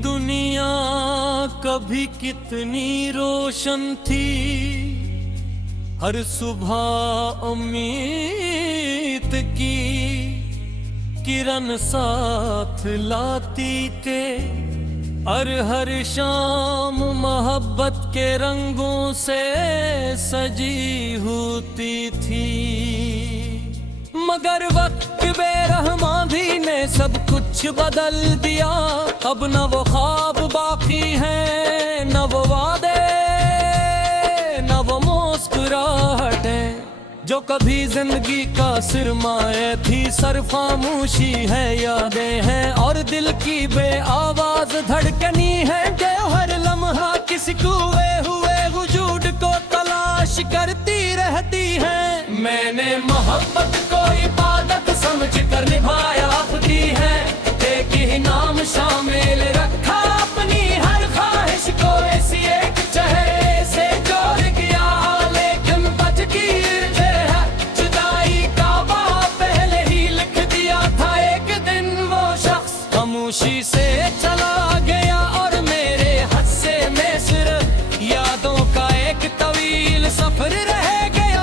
दुनिया कभी कितनी रोशन थी, हर सुबह उम्मीद की किरण साथ लाती थे, और हर शाम मोहब्बत के रंगों से सजी होती थी। मगर वक्त बेरहमा भी ने सब कुछ बदल दिया। अब न वो ख्वाब बाकी हैं, न वो वादे, न वो मुस्कुराहटें जो कभी जिंदगी का सिरमाए थी। सर खामोशी है, यादें हैं और दिल की बेआवाज धड़कनी है कि हर लम्हा किसी कुए हुए वजूद को तलाश करती रहती है। मैंने मोहब्बत को इबादत समझ कर निभाया अपनी है, एक ही नाम शामिल रखा अपनी हर ख्वाहिश को इसी एक चेहरे से जोड़ गया। लेकिन बच की है जुदाई का बाप पहले ही लिख दिया था। एक दिन वो शख्स खामोशी से चला गया और मेरे हादसे में सिर्फ यादों का एक तवील सफर रह गया।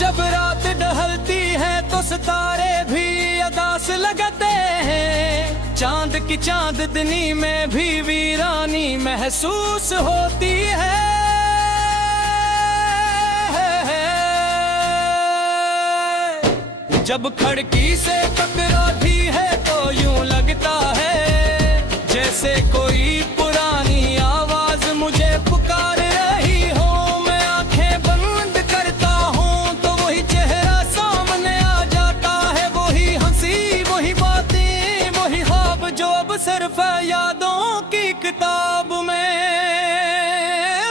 जब रात ढलती है तो सितारे भी अदास लगते हैं। चांद की चांदनी में भी वीरानी महसूस होती है। जब खिड़की से टकराती है तो यूं लगता है जैसे कोई पुरानी आवाज मुझे पुकार रही हो। मैं आंखें बंद करता हूँ तो वही चेहरा सामने आ जाता है। वही हंसी, वही बातें, वही ख्वाब जो अब सिर्फ यादों की किताब में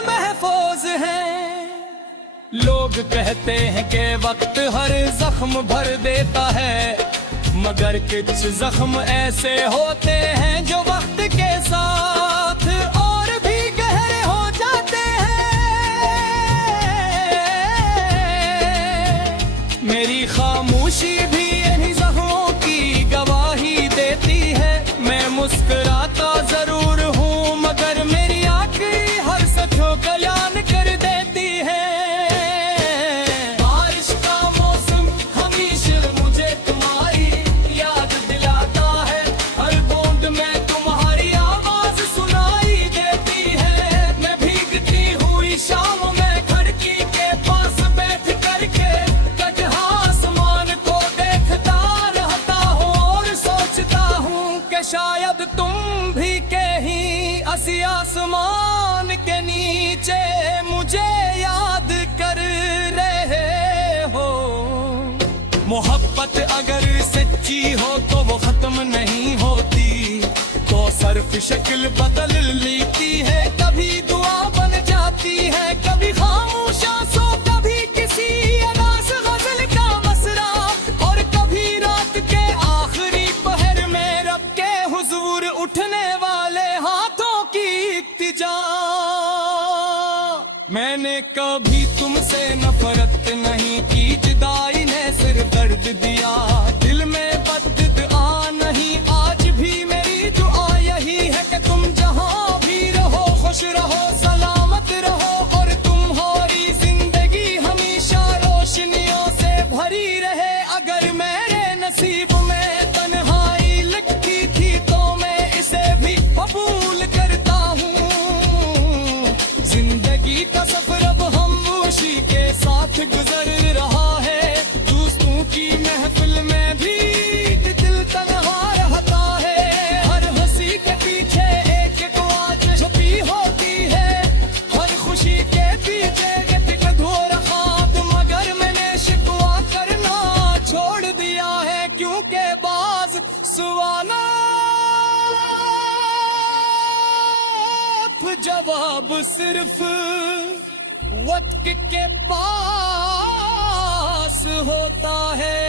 महफूज है। लोग कहते हैं कि वक्त हर जख्म भर देता है, मगर कुछ जख्म ऐसे होते हैं जो वक्त के साथ और भी गहरे हो जाते हैं। मेरी खामोशी भी इन्हीं जख्मों की गवाही देती है। मैं मुस्कुराता जरूर हूँ मगर मेरी आंखें हर सच को बयान कर देती है। शायद तुम भी कहीं असी आसमान के नीचे मुझे याद कर रहे हो। मोहब्बत अगर सच्ची हो तो वो खत्म नहीं होती, तो सिर्फ शक्ल बदल लेती है। कभी दुआ बन जाती है, कभी खामोश आंसू, कभी किसी अदास गजल का मसरा, और कभी रात के आखिरी पहर में रब के हुजूर उठने वाले हाथों की इल्तिजा। मैंने कभी तुमसे नफरत नहीं की, जुदाई ने सिर्फ दर्द दिया। दिल में बददुआ नहीं, आज भी मेरी दुआ यही है कि तुम जहां भी रहो खुश रहो सलामत रहो, और तुम्हारी जिंदगी हमेशा रोशनियों से भरी रहे। अगर मेरे नसीब में तन्हाई लिखी थी तो मैं इसे भी कबूल करता हूँ। जिंदगी का सफर अब खामोशी के साथ गुजर रहा है। दोस्तों की महफिल में भी दिल तन्हा रहता है। हर हंसी के पीछे एक आवाज छुपी होती है, हर खुशी के पीछे एक अधूरा ख्वाब। मगर मैंने शिकवा करना छोड़ दिया है, क्योंकि बाज सुवाना जवाब सिर्फ वक्त के पास होता है।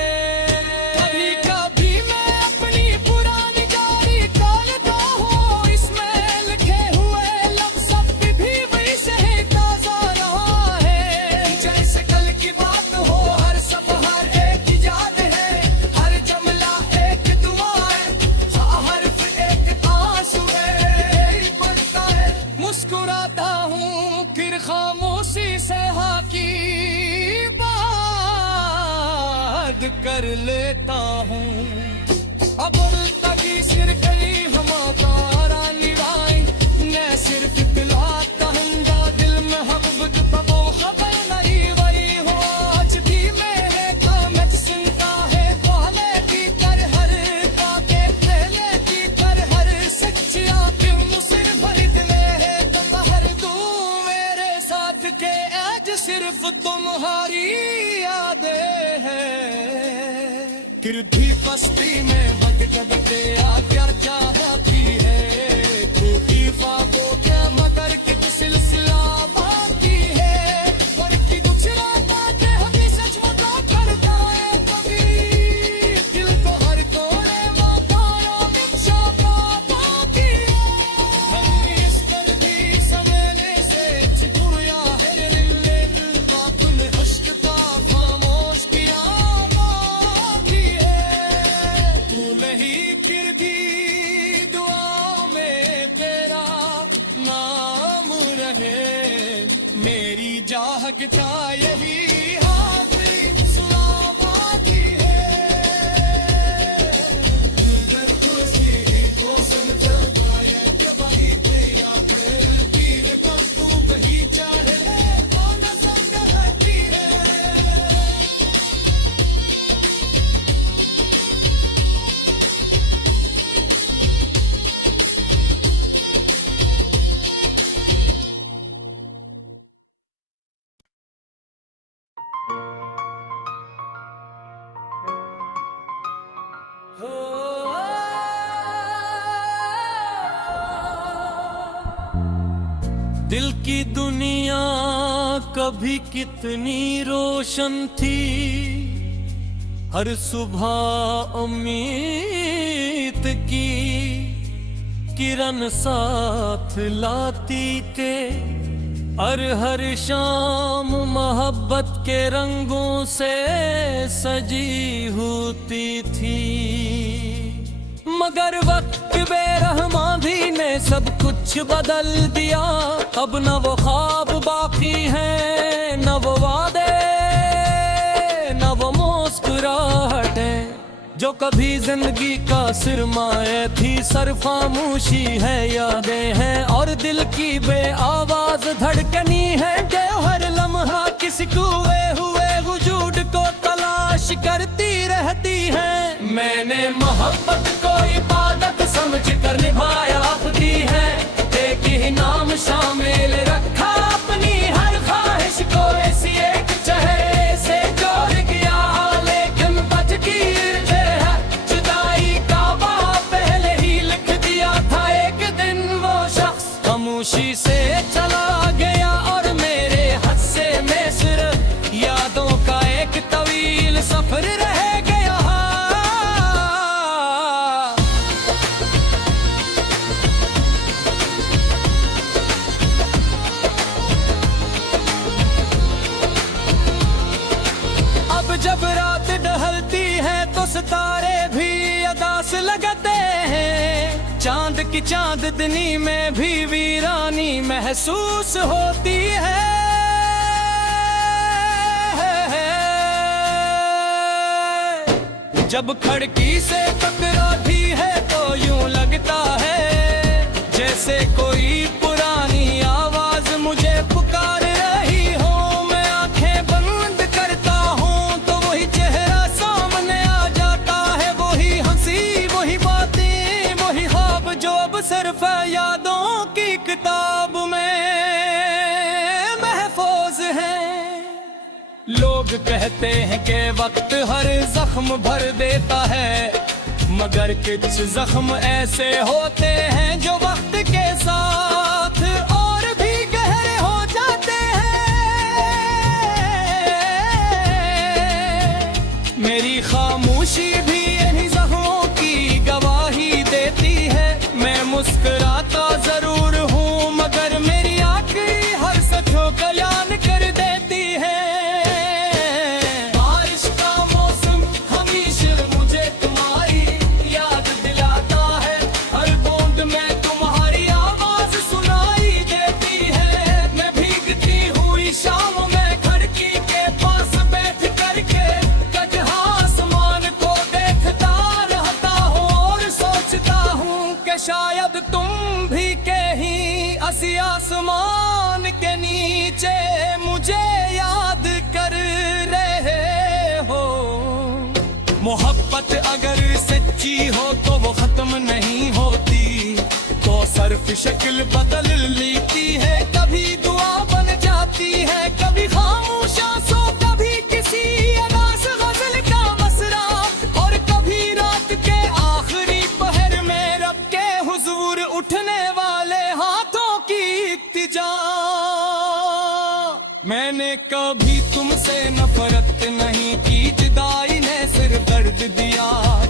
कभी कभी मैं अपनी पुरानी डायरी खोलता हूँ, इसमें लिखे हुए लफ्ज़ अब भी कर लेता हूँ। अब तकी सिर कई हमारा निवाई मैं सिर्फ दिलाता हूँ दिल में हब्बत पबो खबर नहीं वही हो आज भी मेरे काम सुनता है पहले की कर हर बातें पहले की कर हर सच्चिया क्यों मुझसे भरी दिले है तुम हर तू मेरे साथ के आज सिर्फ तुम्हारी यादें हैं। गिरधी बस्ती में बग जगते आ प्यार चाहती है टूटी ख्वाबों क्या मगर कित सिलसिला बाकी है पर की गुजरा बातें अभी सच बता करता है कभी दिल को हर कोने वफारा शौका बाकी है। हम इस कर दी समझने से चिपुरिया है दिल तूने हश्कता खामोश किया बाकी है तू नहीं गिर दी दुआ में तेरा नाम रहे मेरी जागता यही आखिरी सुलावाती है। खुशी को समझ पाए जब वही तेरा दिल पीर का तू वही चाहे कौन नजर कहती है। दिल की दुनिया कभी कितनी रोशन थी हर सुबह उम्मीद की किरण साथ लाती के और हर शाम मोहब्बत के रंगों से सजी होती थी। मगर वक्त बेरहमा भी ने सब कुछ बदल दिया अब न वो ख्वाब बाकी हैं न वो वादे न वो मुस्कुराहटें जो कभी जिंदगी का सिरमाए थी सरफामोशी है यादें हैं और दिल की बेआवाज धड़कनी है कि हर लम्हा किसी कुए हुए वजूद को तलाश करती रहती है। मैंने मोहब्बत को इबादत समझ कर निभाया खुदी है एक ही नाम शामिल रखा अपनी हर ख्वाहिश को ऐसी एक चेहरे से जोड़ गया लेकिन बच गिरते है जुदाई का बाप पहले ही लिख दिया था एक दिन वो शख्स खामोशी से चला गया और मेरे हादसे में सिर्फ यादों का एक तवील सफर रह गया। जब रात ढलती है तो सितारे भी अदास लगते हैं चांद की चांदनी में भी वीरानी महसूस होती है। जब खिड़की से टकराती है तो यूं लगता है जैसे कोई पुरानी आवाज मुझे पुकार रही हो। मैं आंखें बंद करता हूँ तो वही चेहरा सामने आ जाता है वही हंसी वही बातें वही ख्वाब जो अब सिर्फ यादों की किताब में महफूज हैं। लोग कहते हैं कि वक्त हर जख्म भर देता है मगर कुछ जख्म ऐसे होते हैं जो वक्त के साथ और भी गहरे हो जाते हैं। मेरी खामोशी भी इन्हीं जख्मों की गवाही देती है। मैं मुस्कुराता जरूर हूँ मगर मेरी आंखें हर सच को बयान कर देती है। बारिश का मौसम हमेशा मुझे तुम्हारी याद दिलाता है हर बूंद में तुम मोहब्बत अगर सच्ची हो तो वो खत्म नहीं होती, तो सर्फ शक्ल बदल लेती है, कभी दुआ बन जाती है, कभी खामोशा सो कभी किसी अदास गजल का मसरा, और कभी रात के आखिरी पहर में रब के हुजूर उठने वाले हाथों की इल्तिजा। मैंने कभी तुमसे नफरत नहीं की, जुदाई ने सिर्फ दर्द दिया,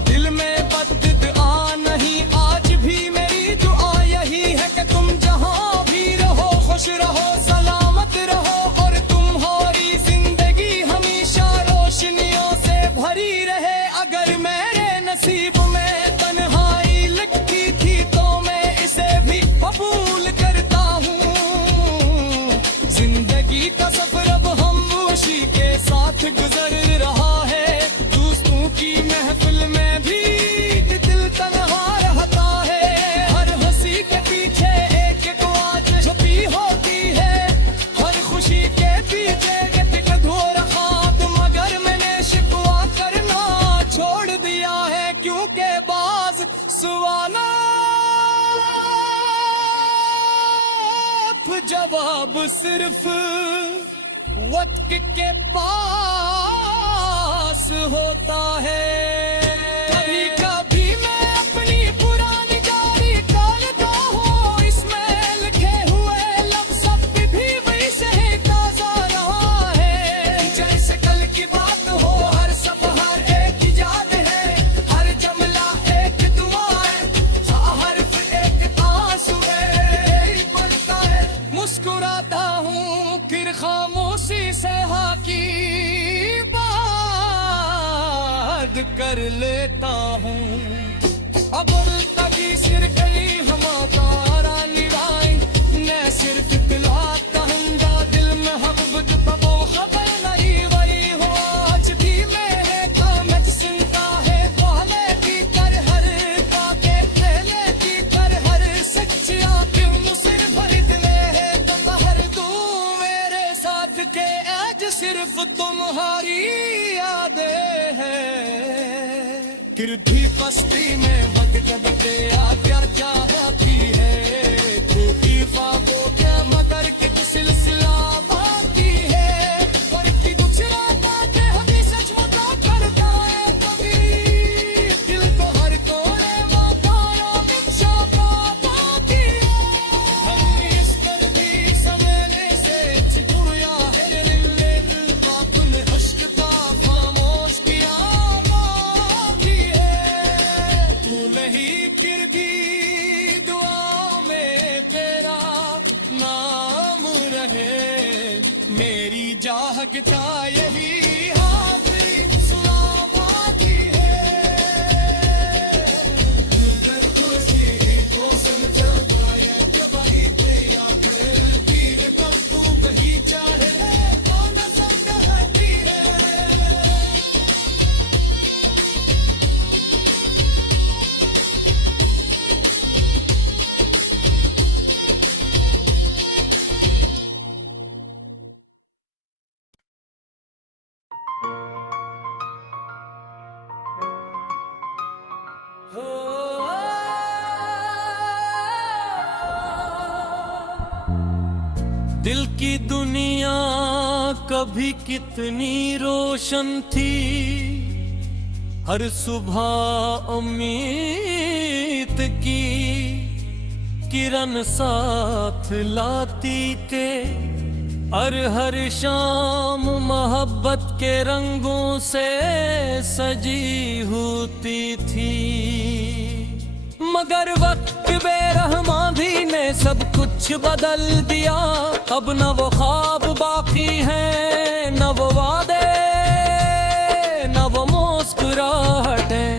दिल में बददुआ नहीं, आज भी मेरी दुआ यही है कि तुम जहां भी रहो खुश रहो सलामत रहो, और तुम्हारी जिंदगी हमेशा रोशनियों से भरी रहे। अगर मेरे नसीब में तन्हाई लिखी थी तो मैं इसे भी कबूल करता हूँ, जिंदगी का सफर अब खामोशी के साथ गुजर रहा है, दोस्तों की महफिल में भी दिल तन्हा रहता है, हर हंसी के पीछे एक एक आवाज छुपी होती है, हर खुशी के पीछे एक अधूरा ख्वाब, मगर मैंने शिकवा करना छोड़ दिया है, क्योंकि बाज सवालों जवाब सिर्फ वक्त के पास होता है। कभी कभी मैं अपनी पुरानी डायरी खोलता हूँ, इसमें लिखे हुए लफ्ज़ अब भी वैसे ही ताज़ा रहा है, जैसे कल की बात हो, हर सफ़ा एक याद है, हर जमला एक दुआ है, हर हर्फ एक आंसू है, पड़ता है मुस्कुराता हूँ फिर खामोशी से हाकी बात कर लेता हूँ। अब तभी सिर गई हमारा निराई, मैं सिर्फ दिला कहूँगा दिल में हब्बत पबो खबर नहीं वही हो, आज भी मेरे कामत सुनता है, पहले की कर हर बातें पहले की कर हर सच्चियाँ क्यों मुझसे भर दिले है, तुम बाहर दो मेरे साथ के आज सिर्फ तुम्हारी यादें हैं, गिरधी बस्ती में भटक के आ प्यार चाहती है, टूटी ख्वाबों के मगर कित सिलसिला बाकी है, पर की दूसरा बातें हमें सच मता करता है, कभी दिल को हर कोने मकानों में शौका बाकी है, हम इस कर भी समझने से चिपुरिया है दिल बापुन हश्क का खामोश किया बाकी है, तू नहीं गिरदी दुआ में तेरा नाम रहे, मेरी जागता यही हाथी सुना बाकी है, दिल खुशी तो समझ पाया कि भाई तेरा दिल भी कब तू वही चाहे कौन सा कहती है। दिल की दुनिया कभी कितनी रोशन थी, हर सुबह उम्मीद की किरण साथ लाती थे, और हर शाम मोहब्बत के रंगों से सजी होती थी, मगर वक्त बेरहमा भी ने सब कुछ बदल दिया, अब न वो ख्वाब बाकी हैं, न वो वादे, न वो मुस्कुराहटें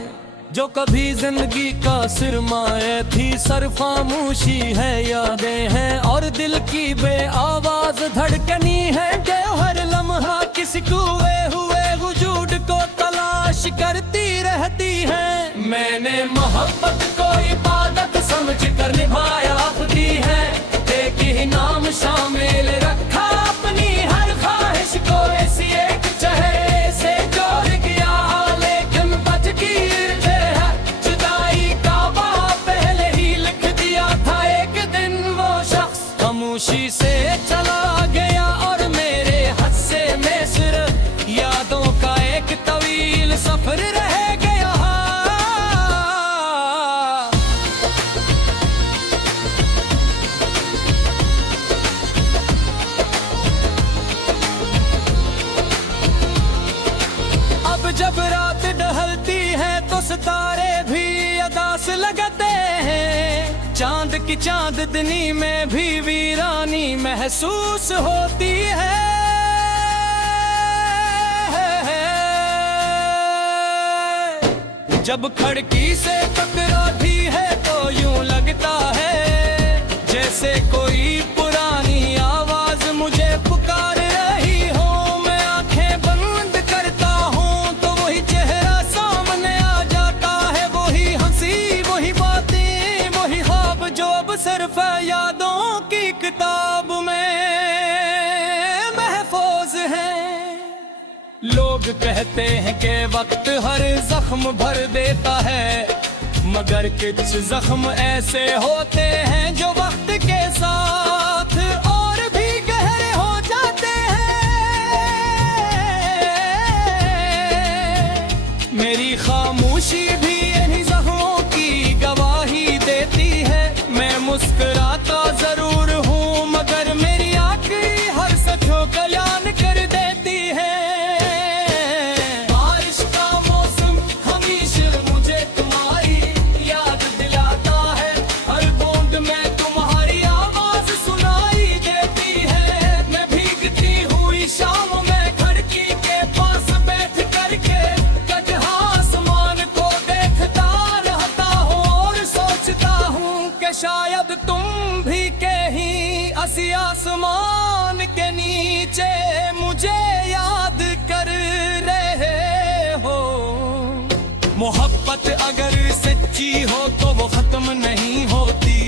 जो कभी जिंदगी का सिरमाए थी, सर खामोशी है यादें हैं, और दिल की बेआवाज धड़कनी है, जो हर लम्हा किसी कुए हुए वजूद को तलाश करती रहती है। मैंने मोहब्बत को इबादत समझ कर निभाया अपनी है, एक ही नाम शामिल रखा अपनी हर ख्वाहिश को, इसी एक चेहरे से जोड़ गया, लेकिन बच गई की चांदनी में भी वीरानी महसूस होती है। जब खिड़की से टकराती है तो यूं लगता है जैसे कोई पुरानी आवाज मुझे पुकार रही हो। मैं आंखें बंद करता हूँ तो वही चेहरा सामने आ जाता है, वही हंसी, वही बातें, वही ख्वाब जो अब सिर्फ यादों की किताब में महफूज हैं। लोग कहते हैं कि वक्त हर जख्म भर देता है, मगर कुछ जख्म ऐसे होते हैं जो वक्त के साथ और भी गहरे हो जाते हैं। मेरी खामोशी भी इन्हीं जख्मों की गवाही देती है। मैं मुस्कुराता जरूर हूँ मगर मेरी आंखें हर सच को बयान कर देती है। शायद तुम भी कहीं असी आसमान के नीचे मुझे याद कर रहे हो। मोहब्बत अगर सच्ची हो तो वो खत्म नहीं होती,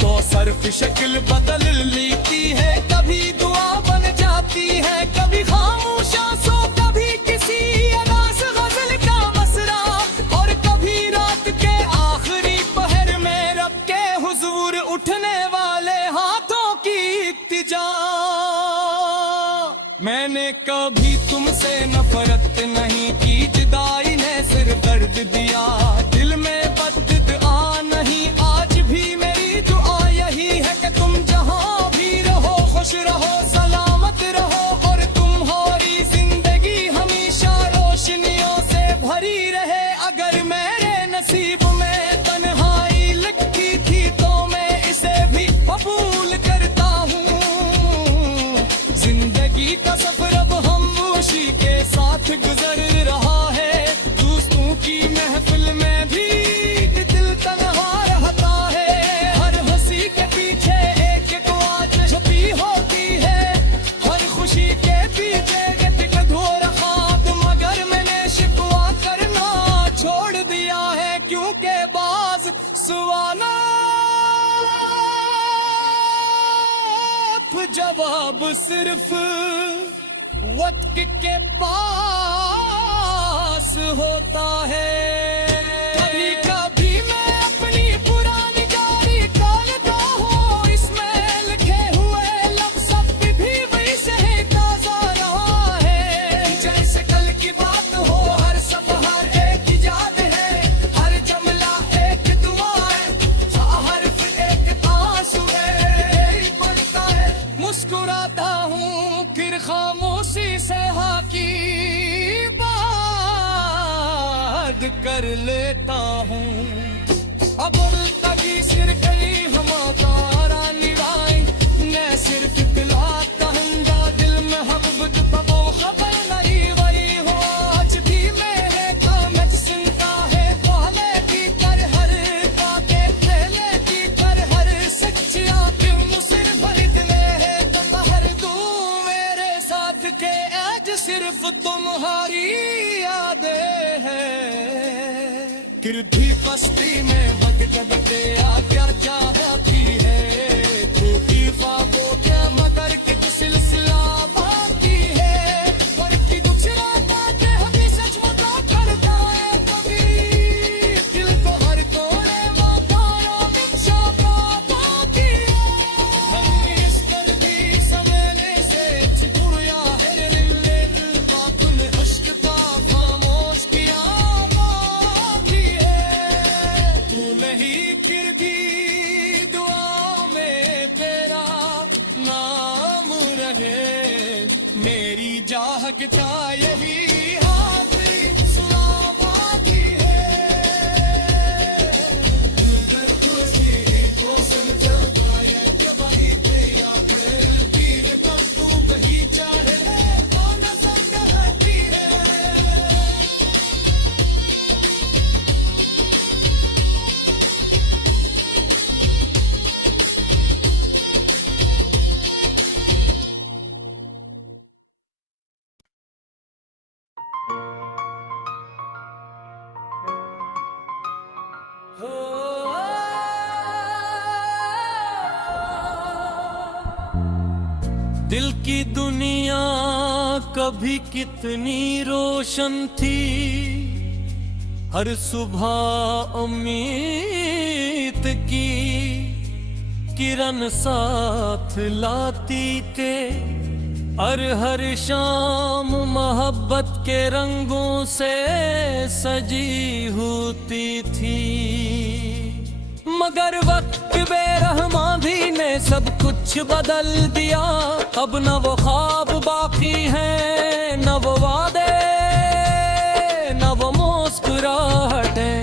तो सिर्फ शक्ल बदल लेती है। कभी दुआ बन जाती है, कभी खामोश आंसू, कभी किसी अदास गजल का मसरा, और कभी रात के आखिरी पहर में रब के हुजूर उठने वाले हाथों की इल्तिजा। मैंने कभी तुमसे नफरत नहीं की, जुदाई ने सिर्फ दर्द दिया। दिल में बददुआ नहीं, आज भी मेरी दुआ यही है कि तुम जहां भी रहो खुश रहो, सलामत रहो, और तुम्हारी जिंदगी हमेशा रोशनियों से भरी रहे। अगर मेरे नसीब में तन्हाई लिखी थी तो मैं इसे भी कबूल करता हूँ। जिंदगी का सफर अब खामोशी के साथ गुजर रहा है। दोस्तों की महफिल में भी दिल तन्हा रहता है। हर हंसी के पीछे एक आवाज छुपी होती है, हर खुशी के पीछे एक अधूरा ख्वाब। मगर मैंने शिकवा करना छोड़ दिया है, क्योंकि बाज सुवाना जवाब सिर्फ वक्त के पास होता है। कभी कभी मैं अपनी पुरानी डायरी खोलता हूँ, इसमें लिखे हुए लफ्ज़ अब भी वही से ताज़ा रहा है। जैसे कल की बात हो, हर सफ़हा एक याद है, हर जुमला एक दुआ है, हर हर्फ एक आंसू है। बोलता है मुस्कुराता हूँ फिर खामोशी से हाकी बात कर लेता हूँ। अब तभी सिर गई हमारा निभाई, मैं सिर्फ दिलाता हूँ दिल में हब्बत पबो खबर नहीं वही हो। आज भी मेरे काम सुनता है पहले की कर, हर बातें पहले की कर, हर सच्चिया क्यों मुझसे भरी दिले है। तुम हर दू मेरे साथ के आज सिर्फ तुम्हारी यादें हैं। गिरधी बस्ती में बदगदते आ क्या चाहती है, टूटी ख्वाबों के मगर कुछ सिलसिला बाकी है। पर की गुजराता के हमें सच मता करता है, कभी दिल को हर कोने वफारों में शौका बाकी है। हम इस कर दी सवेरे से चिपुरिया है दिल बाकुन इश्क का खामोश किया बाकी है। तू नहीं गिरदी दुआ में तेरा नाम रहे, मेरी जागता यही हाथी सुना बाकी है। खुशी तो से की दुनिया कभी कितनी रोशन थी, हर सुबह उम्मीद की किरण साथ लाती थे, और हर शाम मोहब्बत के रंगों से सजी होती थी। मगर वक्त बेरहमा भी ने सब कुछ बदल दिया, अब न वो ख्वाब बाकी हैं, न वो वादे, न वो मुस्कुराहटें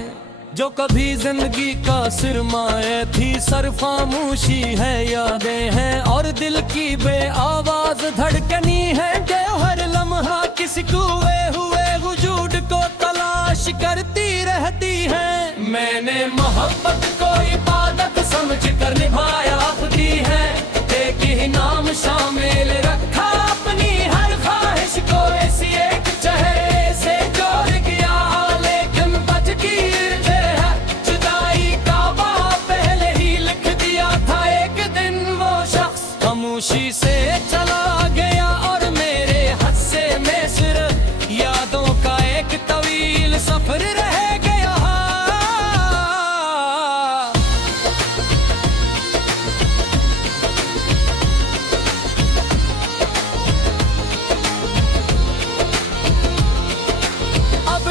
जो कभी जिंदगी का सिरमाए थी। सरफामोशी है, यादें हैं और दिल की बेआवाज धड़कनी है, जो हर लम्हा किसी खोए हुए वजूद को तलाश करती रहती है। मैंने मोहब्बत को इबादत समझ कर निभाया खुदी है, एक ही नाम शामिल रखा अपनी हर ख्वाहिश को इसी एक चेहरे से जोड़ गया, लेकिन बच की है जुदाई का बाप पहले ही लिख दिया था। एक दिन वो शख्स खामोशी से चला गया और मेरे हादसे में सिर्फ यादों का एक तवील सफर रह गया।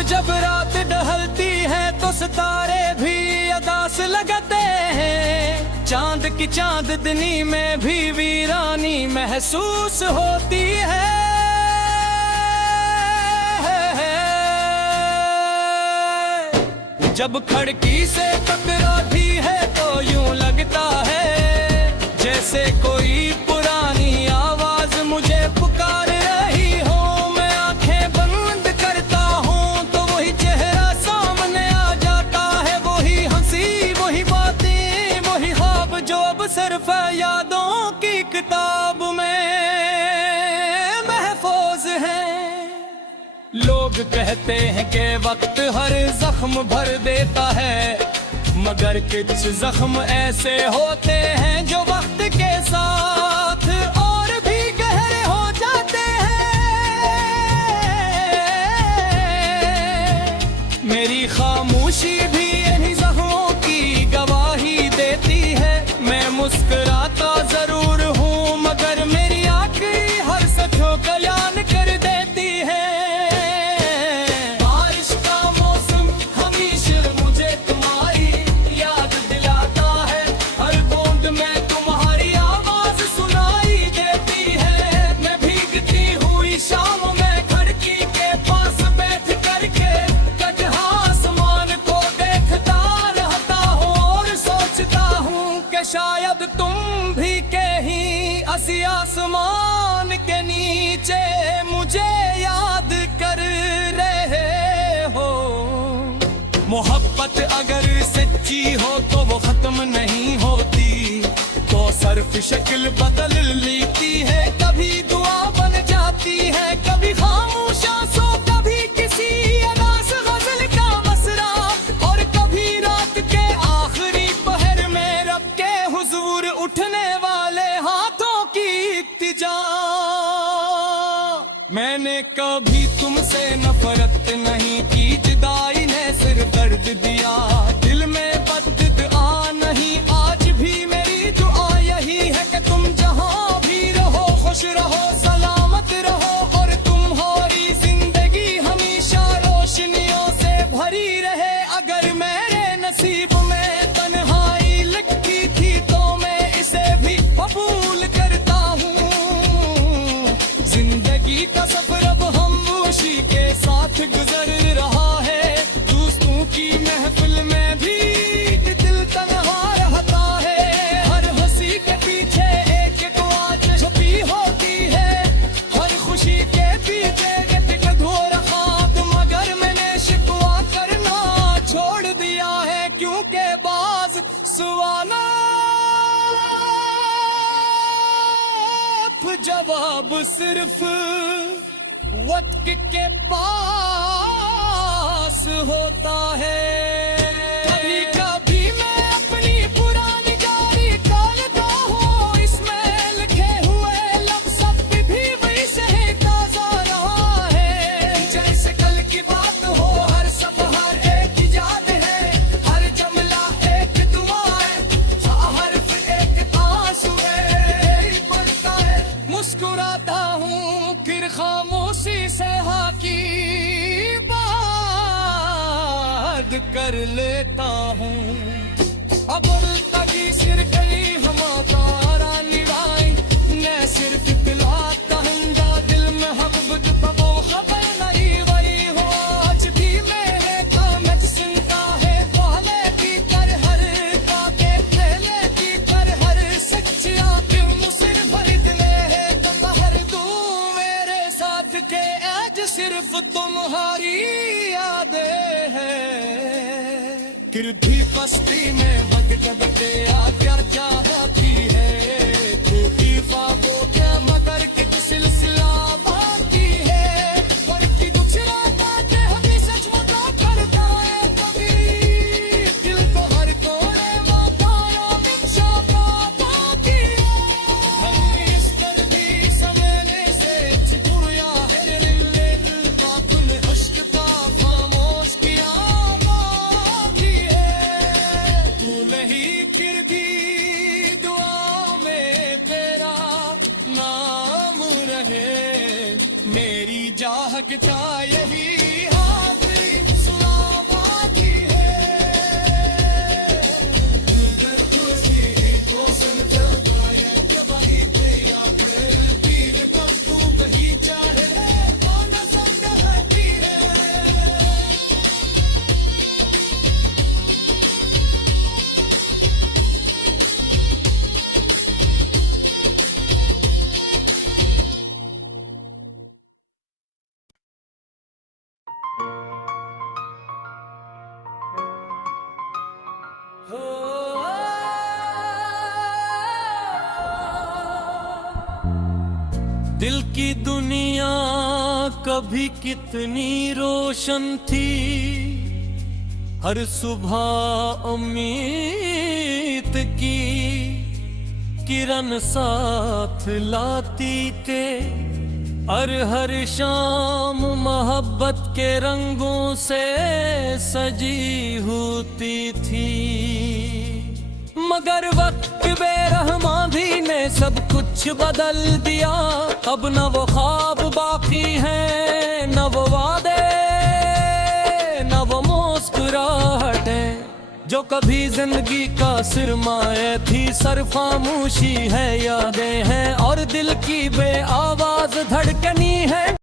जब रात ढलती है तो सितारे भी अदास लगते हैं, चांद की चांदनी में भी वीरानी महसूस होती है। जब खिड़की से टकराती है तो यूं लगता है जैसे कोई पुरानी आवाज मुझे पुकार रही हो। मैं आंखें बंद करता हूँ तो वही चेहरा सामने आ जाता है, वही हंसी, वही बातें, वही ख्वाब जो अब सिर्फ यादों की किताब में महफूज है। लोग कहते हैं कि वक्त हर जख्म भर देता है, मगर कुछ जख्म ऐसे होते हैं जो वक्त के साथ और भी गहरे हो जाते हैं। मेरी खामोशी भी इन्हीं जख्मों की गवाही देती है। मैं मुस्कुराता जरूर हूँ मगर मेरी आंखें हर सचो बयान कर देती है। बारिश का मौसम हमेशा मुझे तुम्हारी याद दिलाता है, हर बूंद में तुम्हारी आवाज सुनाई देती है। मैं भीगती हुई शाम में खिड़की के पास बैठ करके कटहा आसमान को देखता रहता हूँ और सोचता हूँ कि शायद तुम भी कहीं असी आसमान के नीचे मुझे याद कर रहे हो। मोहब्बत अगर सच्ची हो तो वो खत्म नहीं होती, तो सिर्फ शक्ल बदल लेती है। कभी दुआ बन जाती है, कभी खामोश आंसू, कभी किसी अदास गजल का मसरा, और कभी रात के आखिरी पहर में रब के हुजूर उठने वाले हाथों की इल्तिजा। मैंने कभी तुमसे नफरत नहीं की, जुदाई ने सिर दर्द दिया, दिल में बददुआ नहीं। आज भी मेरी दुआ यही है कि तुम जहां भी रहो खुश रहो, सलामत रहो, और तुम्हारी जिंदगी हमेशा रोशनियों से भरी रहे। अगर मेरे नसीब में तन्हाई लिखी थी तो मैं इसे भी कबूल करता हूँ। जिंदगी का सफर अब खामोशी के साथ गुजर रहा है, दोस्तों की महफिल में भी दिल तन्हा रहता है। हर हंसी के पीछे एक एक आवाज छुपी होती है, हर खुशी के पीछे एक अधूरा ख्वाब। मगर मैंने शिकवा करना छोड़ दिया है, क्योंकि बाज सुवाना जवाब सिर्फ वक्त के पास होता है। कभी कभी मैं अपनी पुरानी डायरी खोलता हूँ, इसमें लिखे हुए लफ्ज़ सब भी खामोशी से हाकी बात कर लेता हूँ अब तगी सिर गई हमारा निभाई मैं सिर्फ पिलाता हूँ दिल में हब्बत वो खबर नहीं वही हो आज भी मेरे काम सुनता है पहले की कर हर बातें पहले की कर हर सच्चिया क्यों मुझसे भर दिले है तुम बाहर दू मेरे साथ के आज सिर्फ तुम्हारी यादें हैं गिरधी बस्ती में बग जगते आ प्यार चाहती है टूटी ख्वाबों के मगर कित सिलसिला बाकी है पर की गुजरा बातें अभी सच मता करता है कभी दिल को हर कोने वफाओं में शौका बाकी है हम इस दर्दी समझने से छुड़िया है दिल बातुन इश्क का खामोश किया बाकी है तू नहीं गिरदी दुआ में तेरा नाम रहे मेरी चाहत का यही आखिरी सलामती है खुशी तो समझा पाया कि वही तेरा पीर पर तू वही चाहे कौन सकती है दिल की दुनिया कभी कितनी रोशन थी हर सुबह उम्मीद की किरण साथ लाती थे और हर शाम मोहब्बत के रंगों से सजी होती थी मगर वक्त बेरहमा भी ने सब कुछ बदल दिया अब न वो ख्वाब बाकी हैं न वो वादे न वो मुस्कुराहटें जो कभी जिंदगी का सिरमाए थी सर खामोशी है यादें हैं और दिल की बे आवाज धड़कनी है